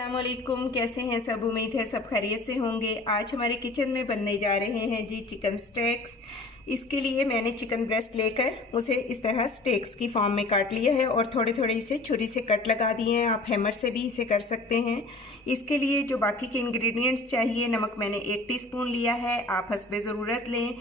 अस्सलामुअलैकुम। कैसे हैं सब? उम्मीद है सब खैरियत से होंगे। आज हमारे किचन में बनने जा रहे हैं जी चिकन स्टेक्स। इसके लिए मैंने चिकन ब्रेस्ट लेकर उसे इस तरह स्टेक्स की फॉर्म में काट लिया है और थोड़े थोड़े इसे छुरी से कट लगा दिए हैं। आप हैमर से भी इसे कर सकते हैं। इसके लिए जो बाकी के इंग्रेडिएंट्स चाहिए, नमक मैंने 1 टीस्पून लिया है, आप हस्बे ज़रूरत लें।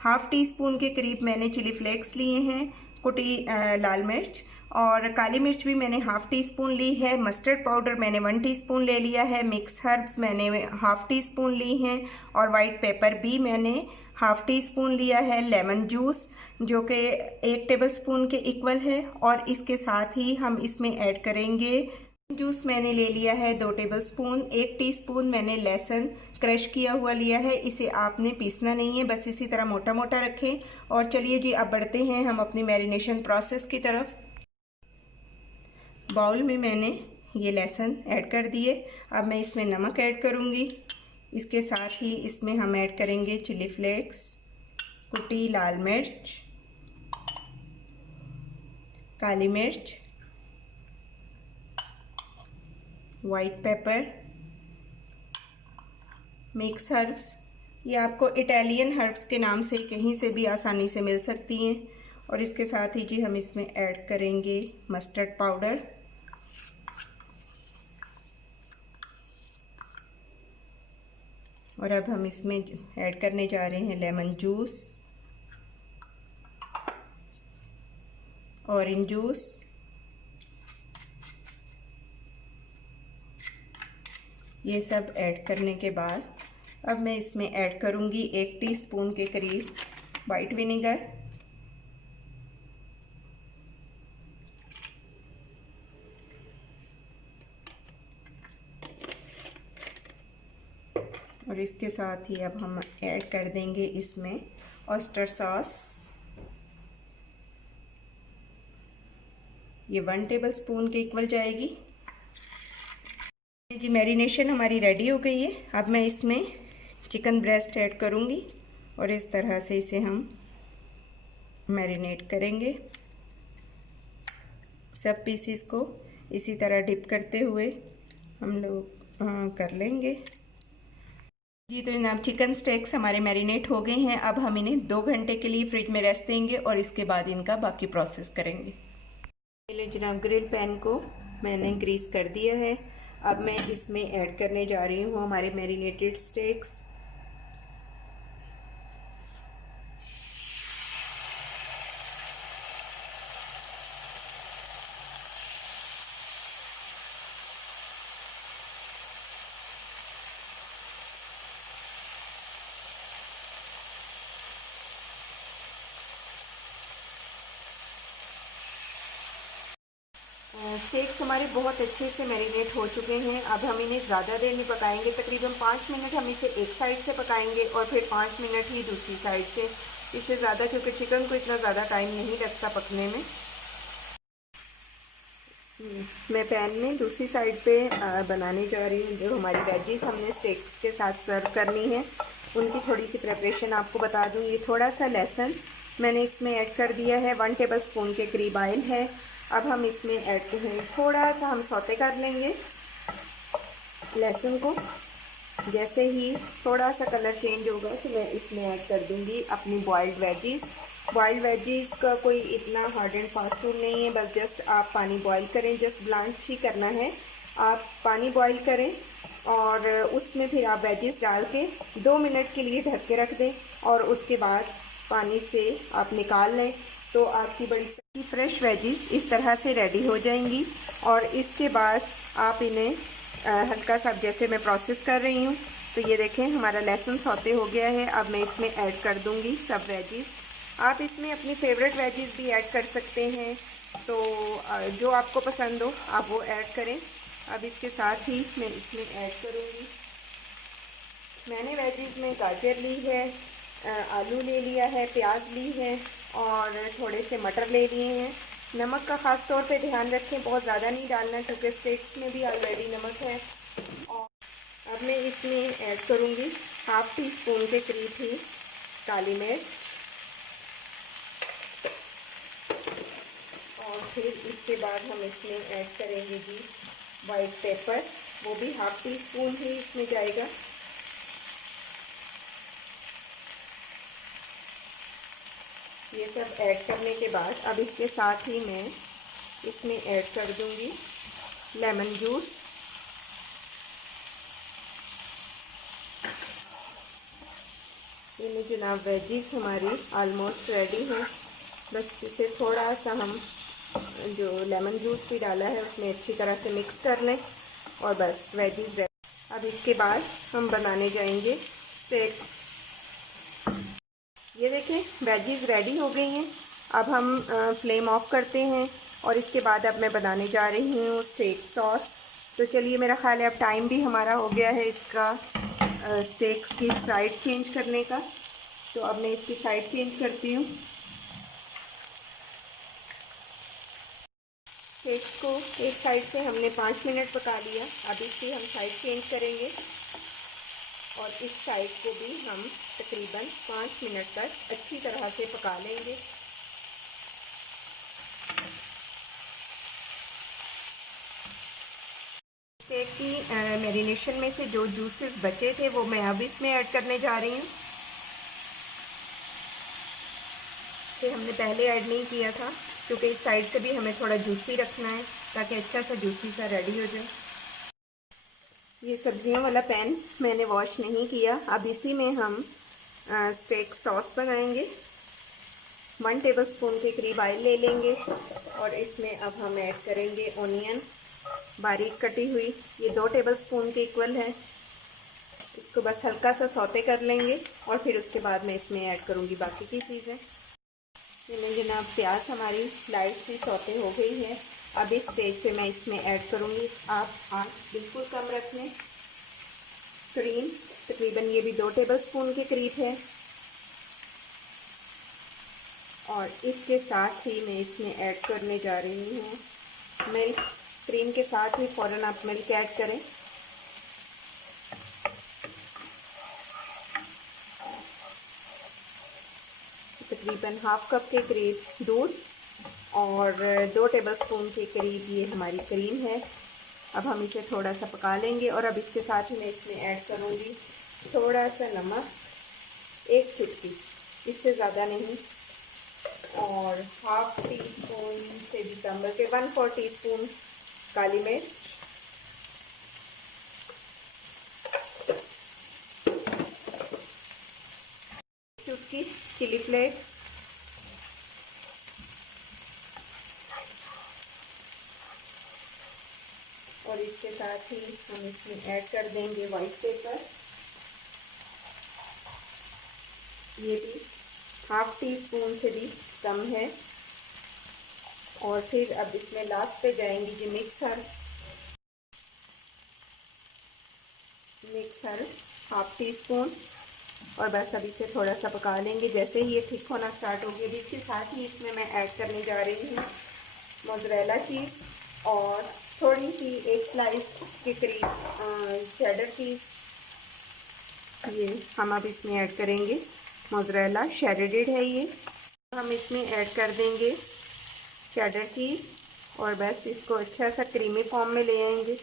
हाफ़ टी स्पून के करीब मैंने चिली फ्लेक्स लिए हैं, कुटी लाल मिर्च, और काली मिर्च भी मैंने हाफ़ टी स्पून ली है। मस्टर्ड पाउडर मैंने 1 टीस्पून ले लिया है। मिक्स हर्ब्स मैंने हाफ़ टी स्पून ली हैं और वाइट पेपर भी मैंने हाफ़ टी स्पून लिया है। लेमन जूस जो कि 1 टेबल स्पून के इक्वल है, और इसके साथ ही हम इसमें ऐड करेंगे जूस मैंने ले लिया है 2 टेबल स्पून। 1 टीस्पून मैंने लहसुन क्रश किया हुआ लिया है। इसे आपने पीसना नहीं है, बस इसी तरह मोटा मोटा रखें। और चलिए जी, अब बढ़ते हैं हम अपनी मैरिनेशन प्रोसेस की तरफ। बाउल में मैंने ये लहसुन ऐड कर दिए। अब मैं इसमें नमक ऐड करूँगी। इसके साथ ही इसमें हम ऐड करेंगे चिली फ्लेक्स, कुटी लाल मिर्च, काली मिर्च, वाइट पेपर, मिक्स हर्ब्स। ये आपको इटालियन हर्ब्स के नाम से कहीं से भी आसानी से मिल सकती हैं। और इसके साथ ही जी हम इसमें ऐड करेंगे मस्टर्ड पाउडर, और अब हम इसमें ऐड करने जा रहे हैं लेमन जूस, ऑरेंज जूस, ये सब ऐड करने के बाद अब मैं इसमें ऐड करूँगी 1 टीस्पून के करीब वाइट विनेगर, और इसके साथ ही अब हम ऐड कर देंगे इसमें ऑयस्टर सॉस। ये 1 टेबल स्पून के इक्वल जाएगी जी। मैरिनेशन हमारी रेडी हो गई है। अब मैं इसमें चिकन ब्रेस्ट ऐड करूँगी और इस तरह से इसे हम मैरिनेट करेंगे। सब पीसीस को इसी तरह डिप करते हुए हम लोग कर लेंगे जी। तो जनाब, चिकन स्टेक्स हमारे मैरिनेट हो गए हैं। अब हम इन्हें 2 घंटे के लिए फ्रिज में रेस्ट देंगे और इसके बाद इनका बाकी प्रोसेस करेंगे। पहले जनाब, ग्रिल पैन को मैंने ग्रीस कर दिया है। अब मैं इसमें ऐड करने जा रही हूँ हमारे मैरिनेटेड स्टेक्स। स्टेक्स हमारे बहुत अच्छे से मैरिनेट हो चुके हैं। अब हम इन्हें ज़्यादा देर नहीं पकाएंगे, तकरीबन 5 मिनट हम इसे एक साइड से पकाएंगे और फिर 5 मिनट ही दूसरी साइड से। इससे ज़्यादा, क्योंकि चिकन को इतना ज़्यादा टाइम नहीं लगता पकने में। मैं पैन में दूसरी साइड पे बनाने जा रही हूँ। जो हमारी वेजीज हमने स्टेक्स के साथ सर्व करनी है, उनकी थोड़ी सी प्रिपरेशन आपको बता दूँ। ये थोड़ा सा लहसुन मैंने इसमें ऐड कर दिया है। 1 टेबल स्पून के करीब ऑयल है। अब हम इसमें ऐड करेंगे, थोड़ा सा हम सौते कर लेंगे लहसुन को। जैसे ही थोड़ा सा कलर चेंज होगा तो मैं इसमें ऐड कर दूंगी अपनी बॉइल्ड वेजीज। बॉइल्ड वेजीज का कोई इतना हार्ड एंड फास्ट रूल नहीं है, बस जस्ट आप पानी बॉईल करें, जस्ट ब्लांच ही करना है। आप पानी बॉईल करें और उसमें फिर आप वेजीज डाल के 2 मिनट के लिए ढक के रख दें, और उसके बाद पानी से आप निकाल लें तो आपकी बड़ी फ्रेश वेजीज इस तरह से रेडी हो जाएंगी। और इसके बाद आप इन्हें हल्का सा, जैसे मैं प्रोसेस कर रही हूँ, तो ये देखें हमारा लहसुन सौते हो गया है। अब मैं इसमें ऐड कर दूँगी सब वेजीज। आप इसमें अपनी फेवरेट वेजीज भी ऐड कर सकते हैं, तो जो आपको पसंद हो आप वो ऐड करें। अब इसके साथ ही मैं इसमें ऐड करूँगी, मैंने वेजीज में गाजर ली है, आलू ले लिया है, प्याज ली है और थोड़े से मटर ले लिए हैं। नमक का ख़ास तौर पे ध्यान रखें, बहुत ज़्यादा नहीं डालना क्योंकि स्टेक्स में भी ऑलरेडी नमक है। और अब मैं इसमें ऐड करूँगी हाफ़ टी स्पून के करीब ही काली मिर्च, और फिर इसके बाद हम इसमें ऐड करेंगे जी वाइट पेपर। वो भी हाफ टी स्पून ही इसमें जाएगा। ये सब ऐड करने के बाद अब इसके साथ ही मैं इसमें ऐड कर दूंगी लेमन जूस। ये जनाब वेजीज हमारी ऑलमोस्ट रेडी हैं। बस इसे थोड़ा सा हम जो लेमन जूस भी डाला है उसमें अच्छी तरह से मिक्स कर लें और बस वेजीज रेडी। अब इसके बाद हम बनाने जाएंगे स्टेक्स। ये देखें वेजीज रेडी हो गई हैं। अब हम फ्लेम ऑफ करते हैं और इसके बाद अब मैं बनाने जा रही हूँ स्टेक सॉस। तो चलिए, मेरा ख्याल है अब टाइम भी हमारा हो गया है इसका स्टेक्स की साइड चेंज करने का। तो अब मैं इसकी साइड चेंज करती हूँ। स्टेक्स को एक साइड से हमने 5 मिनट पका लिया। अब इसकी हम साइड चेंज करेंगे और इस साइड को भी हम तकरीबन 5 मिनट तक अच्छी तरह से पका लेंगे। स्टेक की मैरिनेशन में से जो जूसेस बचे थे वो मैं अब इसमें ऐड करने जा रही हूँ। इसे हमने पहले ऐड नहीं किया था क्योंकि इस साइड से भी हमें थोड़ा जूसी रखना है ताकि अच्छा सा जूसी सा रेडी हो जाए। ये सब्जियों वाला पैन मैंने वॉश नहीं किया। अब इसी में हम स्टेक सॉस बनाएंगे। 1 टेबलस्पून के करीब ऑयल ले लेंगे और इसमें अब हम ऐड करेंगे ऑनियन बारीक कटी हुई। ये 2 टेबलस्पून के इक्वल है। इसको बस हल्का सा सौते कर लेंगे और फिर उसके बाद मैं इसमें ऐड करूँगी बाकी की चीज़ें। ये जनाब प्याज हमारी लाइट सी सौते हो गई है। अब इस स्टेज पे मैं इसमें ऐड करूँगी, आप आँच बिल्कुल कम रख लें, क्रीम। तकरीबन ये भी 2 टेबलस्पून के करीब है। और इसके साथ ही मैं इसमें ऐड करने जा रही हूँ मिल्क। क्रीम के साथ ही फ़ौरन आप मिल्क ऐड करें। तकरीबन हाफ कप के करीब दूध और 2 टेबलस्पून के करीब ये हमारी क्रीम है। अब हम इसे थोड़ा सा पका लेंगे और अब इसके साथ ही मैं इसमें ऐड करूँगी थोड़ा सा नमक, 1 चुटकी, इससे ज़्यादा नहीं, और हाफ टी स्पून से भी कम बल्कि 1/4 टीस्पून काली मिर्च, चुटकी चिली फ्लेक्स, और इसके साथ ही हम इसमें ऐड कर देंगे वाइट पेपर। ये भी हाफ टी स्पून से भी कम है। और फिर अब इसमें लास्ट पे जाएंगी जी mix herb half teaspoon, और बस अब इसे थोड़ा सा पका लेंगे। जैसे ही ये थिक होना स्टार्ट होगी अभी इसके साथ ही इसमें मैं ऐड करने जा रही हूँ मोज़रेला चीज़ और थोड़ी सी 1 स्लाइस के करीब चेडर चीज़। ये हम अब इसमें ऐड करेंगे मोज़रेला, शेरेडेड है ये। हम इसमें ऐड कर देंगे चेडर चीज़ और बस इसको अच्छा सा क्रीमी फॉर्म में ले आएंगे।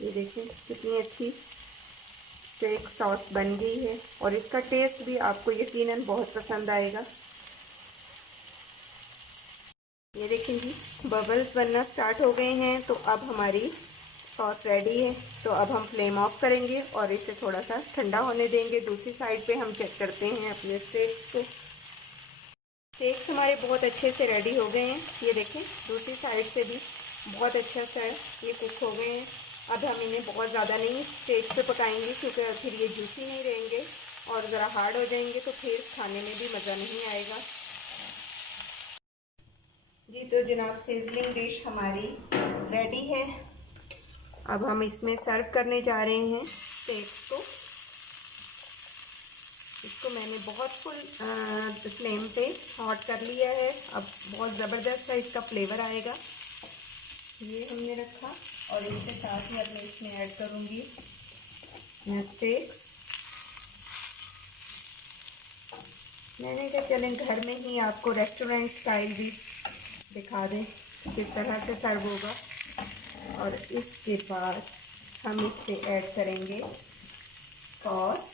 ये देखें कितनी अच्छी स्टेक सॉस बन गई है और इसका टेस्ट भी आपको यकीनन बहुत पसंद आएगा। ये देखें जी बबल्स बनना स्टार्ट हो गए हैं। तो अब हमारी सॉस रेडी है। तो अब हम फ्लेम ऑफ करेंगे और इसे थोड़ा सा ठंडा होने देंगे। दूसरी साइड पे हम चेक करते हैं अपने स्टेक्स को। स्टेक्स हमारे बहुत अच्छे से रेडी हो गए हैं। ये देखें दूसरी साइड से भी बहुत अच्छा सा ये कुक हो गए हैं। अब हम इन्हें बहुत ज़्यादा नहीं स्टेज पे पकाएंगे क्योंकि फिर ये जूसी नहीं रहेंगे और ज़रा हार्ड हो जाएंगे तो फिर खाने में भी मज़ा नहीं आएगा। जी तो जनाब सिजलिंग डिश हमारी रेडी है। अब हम इसमें सर्व करने जा रहे हैं स्टेक्स को। इसको मैंने बहुत फुल फ्लेम पे हॉट कर लिया है। अब बहुत ज़बरदस्त सा इसका फ्लेवर आएगा। ये हमने रखा और इसके साथ ही अब मैं इसमें ऐड करूँगी स्टेक्स। मैंने कहा चलें घर में ही आपको रेस्टोरेंट स्टाइल भी दिखा दें। इस तरह से सर्व होगा। और इसके बाद हम इस पे ऐड करेंगे सॉस।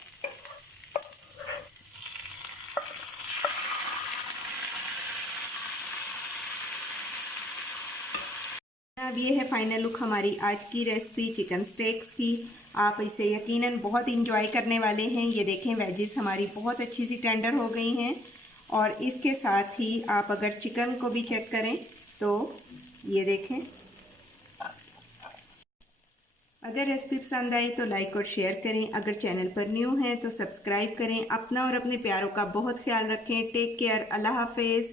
अब ये है फाइनल लुक हमारी आज की रेसिपी चिकन स्टेक्स की। आप इसे यकीनन बहुत इंजॉय करने वाले हैं। ये देखें वेजिस हमारी बहुत अच्छी सी टेंडर हो गई हैं। और इसके साथ ही आप अगर चिकन को भी चेक करें तो ये देखें। अगर रेसिपी पसंद आई तो लाइक और शेयर करें। अगर चैनल पर न्यू हैं तो सब्सक्राइब करें। अपना और अपने प्यारों का बहुत ख्याल रखें। Take care. अल्लाह हाफिज़।